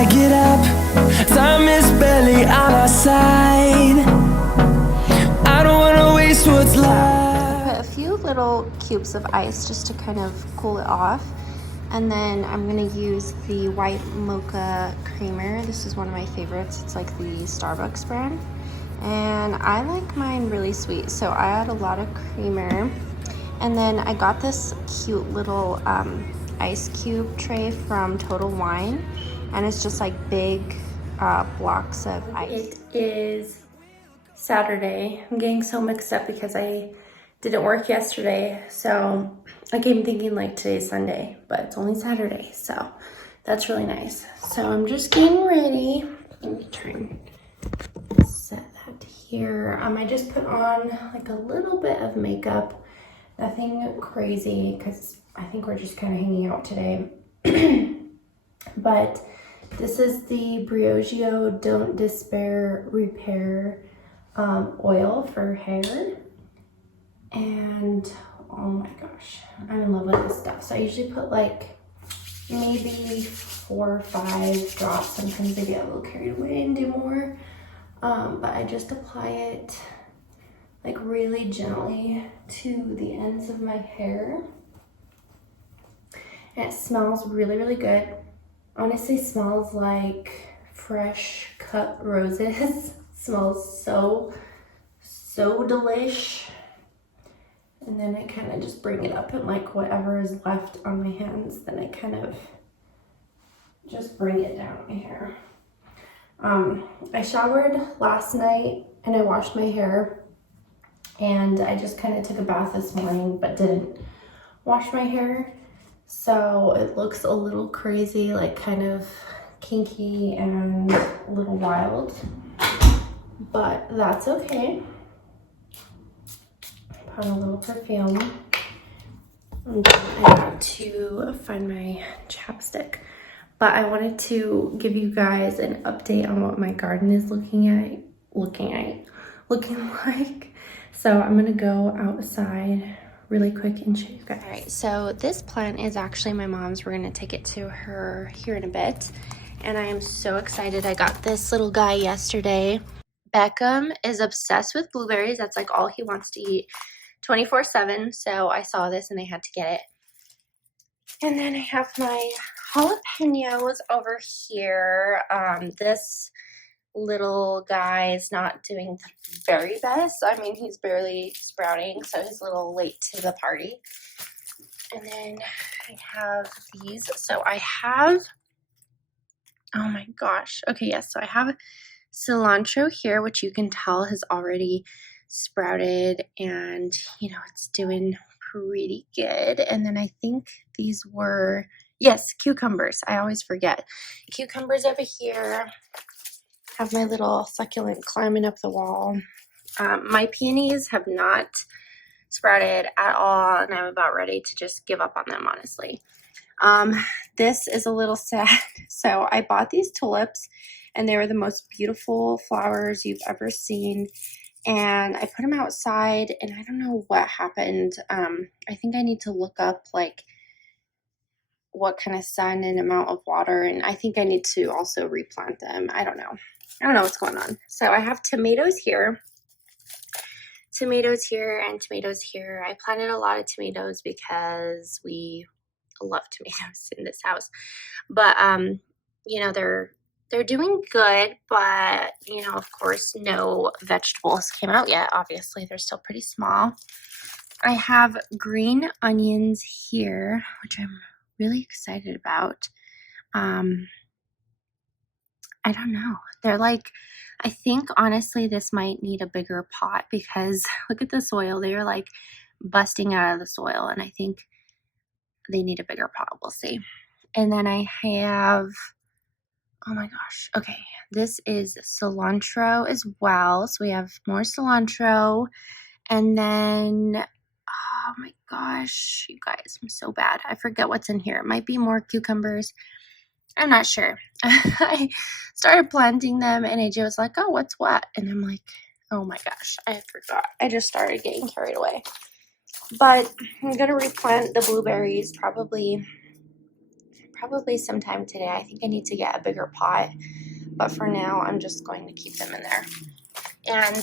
I get up, time is barely on our side. I don't wanna waste what's left. Put a few little cubes of ice just to kind of cool it off. And then I'm gonna use the white mocha creamer. This is one of my favorites. It's like the Starbucks brand. And I like mine really sweet, so I add a lot of creamer. And then I got this cute little ice cube tray from Total Wine. And it's just like big blocks of ice. It is Saturday. I'm getting so mixed up because I didn't work yesterday, so I came thinking like today's Sunday, but it's only Saturday, so that's really nice. So I'm just getting ready. Let me try and set that here. I just put on like a little bit of makeup, nothing crazy because I think we're just kind of hanging out today. But this is the Briogeo Don't Despair Repair oil for hair. And oh my gosh, I'm in love with this stuff. So I usually put like maybe 4 or 5 drops. Sometimes I get a little carried away and do more. But I just apply it like really gently to the ends of my hair. And it smells really, really good. Honestly, smells like fresh cut roses. Smells so delish. And then I kind of just bring it up and like whatever is left on my hands, then I kind of just bring it down my hair. I showered last night and I washed my hair, and I just kind of took a bath this morning but didn't wash my hair. So it looks a little crazy, like kind of kinky and a little wild, but that's okay. Put a little perfume. And then I got to find my chapstick. But I wanted to give you guys an update on what my garden is looking like. So I'm gonna go outside really quick and show you guys. All right, so this plant is actually my mom's. We're gonna take it to her here in a bit. And I am so excited. I got this little guy yesterday. Beckham is obsessed with blueberries. That's like all he wants to eat 24/7. So I saw this and I had to get it. And then I have my jalapenos over here. This little guy is not doing the very best. I mean, he's barely sprouting, so he's a little late to the party. And then I have these. So I have, oh my gosh. Okay, yes. So I have cilantro here, which you can tell has already sprouted, and you know, it's doing pretty good. And then I think these were, yes, cucumbers. I always forget. Cucumbers over here. Have my little succulent climbing up the wall. My peonies have not sprouted at all, and I'm about ready to just give up on them, honestly. This is a little sad. So I bought these tulips, and they were the most beautiful flowers you've ever seen. And I put them outside, and I don't know what happened. I think I need to look up like what kind of sun and amount of water, and I think I need to also replant them. I don't know what's going on. So I have tomatoes here, and tomatoes here. I planted a lot of tomatoes because we love tomatoes in this house. But you know, they're doing good, but you know, of course, no vegetables came out yet. Obviously, they're still pretty small. I have green onions here, which I'm really excited about. I don't know. They're like, I think honestly this might need a bigger pot because look at the soil. They're like busting out of the soil, and I think they need a bigger pot. We'll see. And then I have, oh my gosh. Okay. This is cilantro as well. So we have more cilantro. And then, oh my gosh, you guys, I'm so bad. I forget what's in here. It might be more cucumbers. I'm not sure. I started planting them and AJ was like, oh, what's what? And I'm like, oh my gosh, I forgot. I just started getting carried away. But I'm going to replant the blueberries probably probably sometime today. I think I need to get a bigger pot, but for now I'm just going to keep them in there. And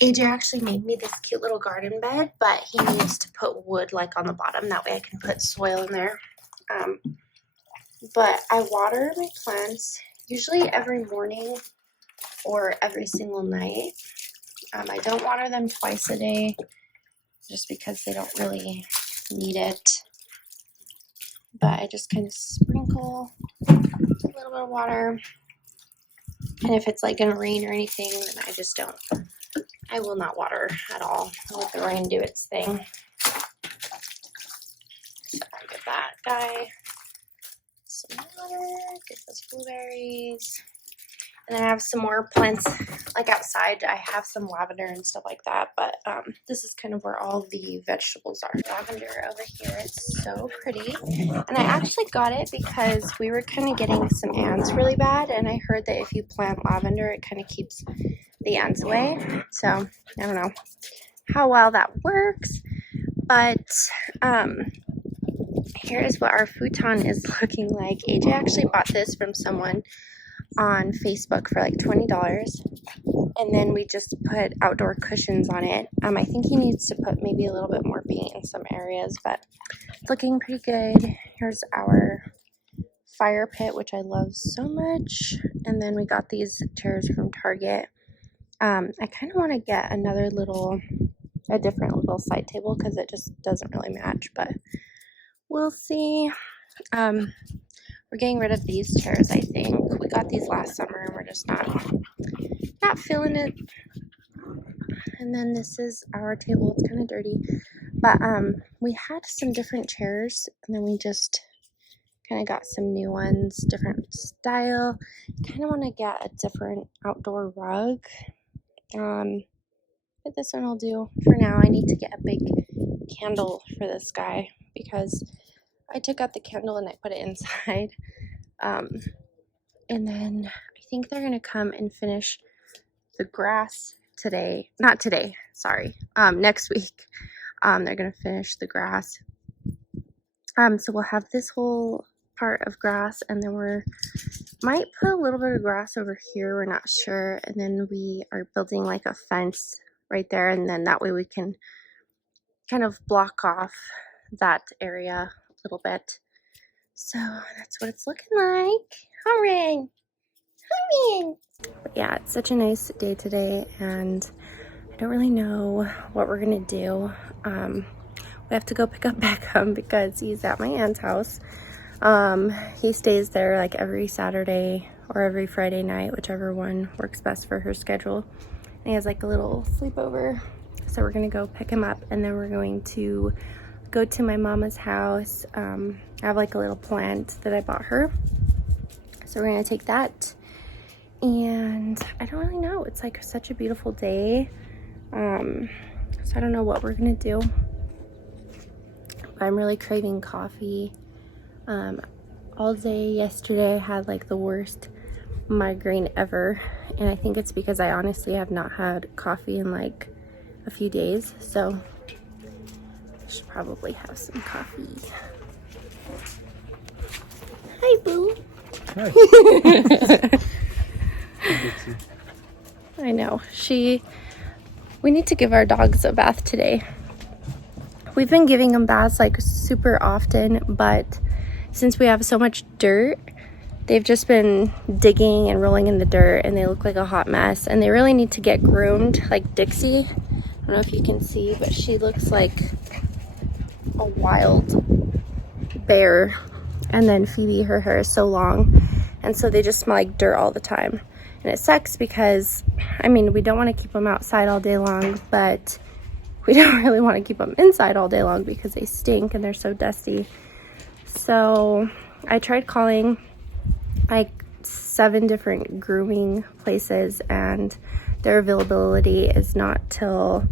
AJ actually made me this cute little garden bed, but he needs to put wood like on the bottom. That way I can put soil in there. But I water my plants usually every morning or every single night. I don't water them twice a day just because they don't really need it. But I just kind of sprinkle a little bit of water. And if it's like gonna rain or anything, then I will not water at all. I'll let the rain do its thing. So I'll give that guy some water, get those blueberries. And then I have some more plants like outside. I have some lavender and stuff like that, but this is kind of where all the vegetables are. Lavender over here, it's so pretty. And I actually got it because we were kind of getting some ants really bad, and I heard that if you plant lavender, it kind of keeps the ants away. So I don't know how well that works, but here is what our futon is looking like. AJ actually bought this from someone on Facebook for like $20, and then we just put outdoor cushions on it. I think he needs to put maybe a little bit more paint in some areas, but it's looking pretty good. Here's our fire pit, which I love so much, and then we got these chairs from Target. I kind of want to get a different little side table because it just doesn't really match, but we'll see. We're getting rid of these chairs, I think. We got these last summer and we're just not feeling it. And then this is our table. It's kind of dirty. But we had some different chairs, and then we just kind of got some new ones, different style. Kind of want to get a different outdoor rug. But this one will do for now. I need to get a big candle for this guy because I took out the candle and I put it inside. And then I think they're going to come and finish the grass today. Not today, sorry. Next week. They're going to finish the grass. So we'll have this whole part of grass, and then might put a little bit of grass over here. We're not sure. And then we are building like a fence right there, and then that way we can kind of block off that area a little bit. So that's what it's looking like. Hurry! But yeah, it's such a nice day today, and I don't really know what we're gonna do. We have to go pick up Beckham because he's at my aunt's house. He stays there like every Saturday or every Friday night, whichever one works best for her schedule. And he has like a little sleepover. So we're gonna go pick him up, and then we're going to go to my mama's house. I have like a little plant that I bought her. So we're gonna take that. And I don't really know. It's like such a beautiful day. So I don't know what we're gonna do. But I'm really craving coffee. All day yesterday I had like the worst migraine ever, and I think it's because I honestly have not had coffee in like a few days, so I should probably have some coffee. Hi, Boo. Hi. I know. We need to give our dogs a bath today. We've been giving them baths like super often, but since we have so much dirt, they've just been digging and rolling in the dirt, and they look like a hot mess, and they really need to get groomed like Dixie. I don't know if you can see, but she looks like a wild bear. And then Phoebe, her hair is so long, and so they just smell like dirt all the time. And it sucks because, I mean, we don't want to keep them outside all day long, but we don't really want to keep them inside all day long because they stink and they're so dusty. So I tried calling like 7 different grooming places, and their availability is not till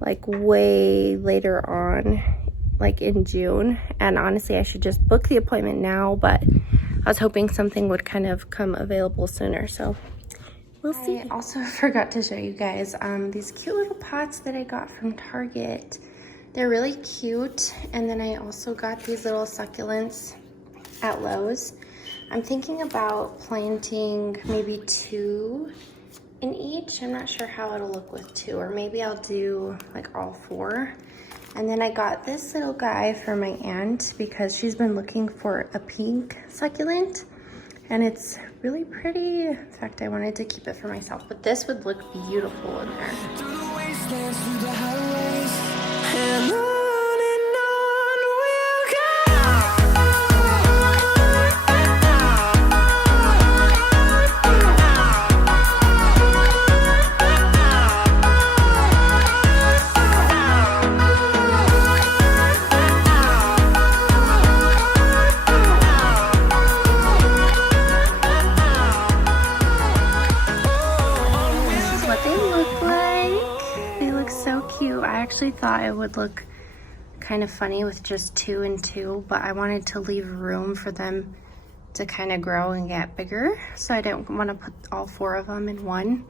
like way later on, like in June. And honestly, I should just book the appointment now, but I was hoping something would kind of come available sooner, so we'll see. I also forgot to show you guys these cute little pots that I got from Target. They're really cute. And then I also got these little succulents at Lowe's. I'm thinking about planting maybe 2 in each. I'm not sure how it'll look with 2, or maybe I'll do like all 4. And then I got this little guy for my aunt because she's been looking for a pink succulent, and it's really pretty. In fact, I wanted to keep it for myself, but this would look beautiful in there. Through the wastelands, through the highways, and on we'll I actually thought it would look kind of funny with just 2 and 2, but I wanted to leave room for them to kind of grow and get bigger, so I didn't want to put all 4 of them in one.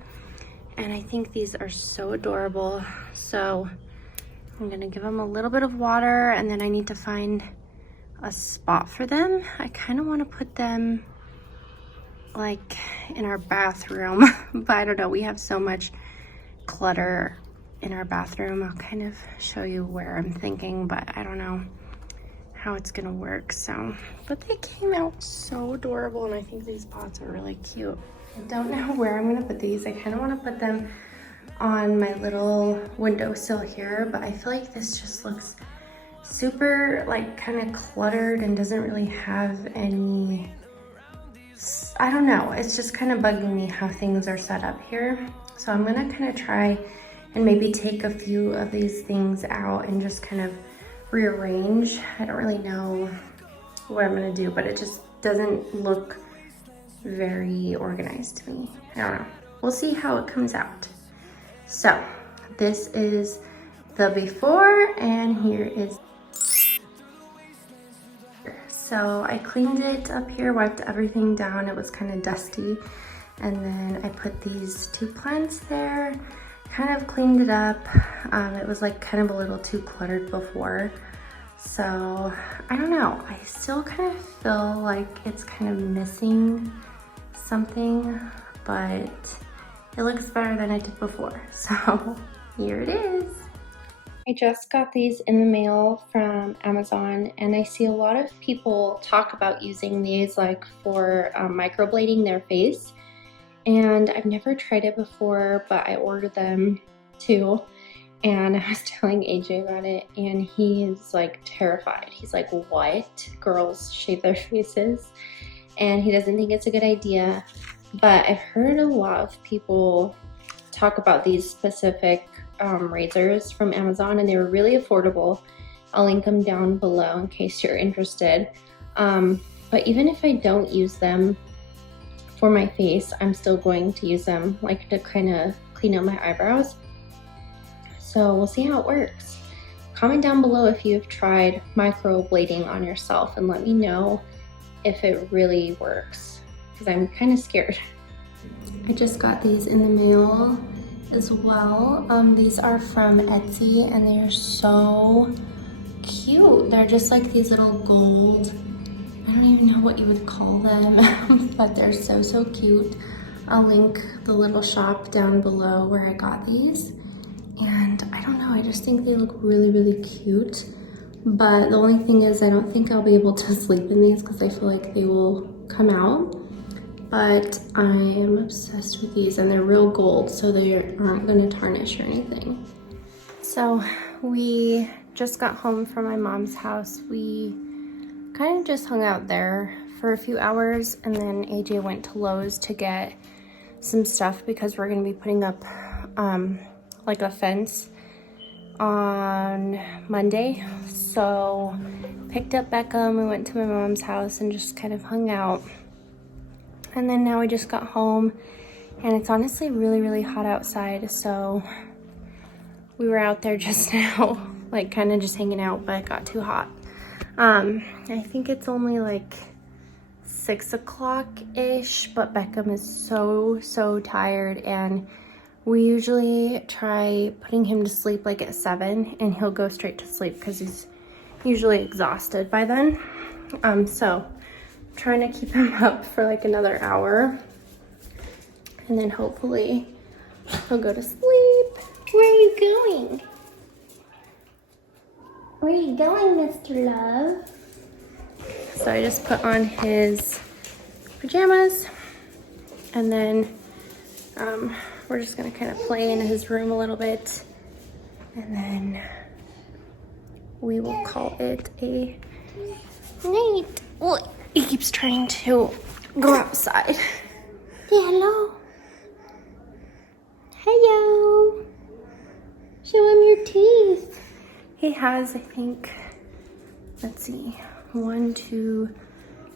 And I think these are so adorable, so I'm gonna give them a little bit of water, and then I need to find a spot for them. I kind of want to put them like in our bathroom, but I don't know, we have so much clutter in our bathroom. I'll kind of show you where I'm thinking, but I don't know how it's gonna work. So, but they came out so adorable, and I think these pots are really cute. I don't know where I'm gonna put these. I kind of want to put them on my little windowsill here, but I feel like this just looks super like kind of cluttered and doesn't really have any, I don't know, it's just kind of bugging me how things are set up here. So I'm gonna kind of try and maybe take a few of these things out and just kind of rearrange. I don't really know what I'm gonna do, but it just doesn't look very organized to me. I don't know. We'll see how it comes out. So this is the before, and here is. So I cleaned it up here, wiped everything down. It was kind of dusty. And then I put these 2 plants there. Kind of cleaned it up. It was like kind of a little too cluttered before. So I don't know, I still kind of feel like it's kind of missing something, but it looks better than it did before. So here it is. I just got these in the mail from Amazon, and I see a lot of people talk about using these like for microblading their face. And I've never tried it before, but I ordered them too. And I was telling AJ about it, and he is like terrified. He's like, what? Girls shave their faces? And he doesn't think it's a good idea. But I've heard a lot of people talk about these specific razors from Amazon, and they were really affordable. I'll link them down below in case you're interested. But even if I don't use them for my face, I'm still going to use them like to kind of clean up my eyebrows. So we'll see how it works. Comment down below if you've tried microblading on yourself, and let me know if it really works, because I'm kind of scared. I just got these in the mail as well. These are from Etsy, and they are so cute. They're just like these little gold, I don't even know what you would call them, but they're so cute. I'll link the little shop down below where I got these. And I don't know, I just think they look really cute. But the only thing is, I don't think I'll be able to sleep in these because I feel like they will come out. But I am obsessed with these, and they're real gold, so they aren't gonna tarnish or anything. So we just got home from my mom's house. We kind of just hung out there for a few hours, and then AJ went to Lowe's to get some stuff because we're gonna be putting up like a fence on Monday. So picked up Beckham, we went to my mom's house and just kind of hung out. And then now we just got home, and it's honestly really hot outside, so we were out there just now, like kind of just hanging out, but it got too hot. I think it's only like 6 o'clock-ish, but Beckham is so tired, and we usually try putting him to sleep like at 7, and he'll go straight to sleep because he's usually exhausted by then. So trying to keep him up for like another hour. And then hopefully he'll go to sleep. Where are you going? Where are you going, Mr. Love? So I just put on his pajamas, and then we're just gonna kind of play in his room a little bit, and then we will call it a night. Oh, he keeps trying to go outside. Say hello. Hello. Show him your teeth. He has, I think, let's see, 1, 2,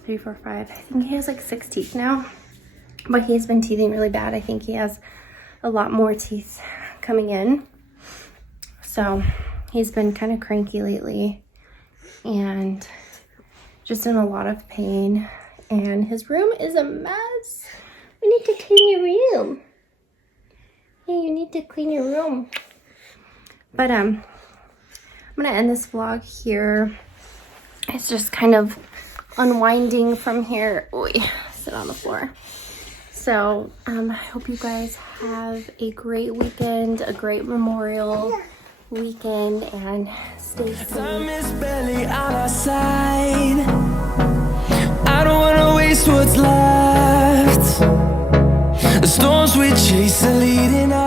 3, 4, 5. I think he has like 6 teeth now, but he's been teething really bad. I think he has a lot more teeth coming in. So he's been kind of cranky lately and just in a lot of pain. And his room is a mess. We need to clean your room. Yeah, you need to clean your room. But I'm gonna end this vlog here. It's just kind of unwinding from here. Oy, sit on the floor. So I hope you guys have a great weekend, a great Memorial weekend, and stay safe. Time is barely on our side. I don't wanna waste what's left. The storms we chase are leading us.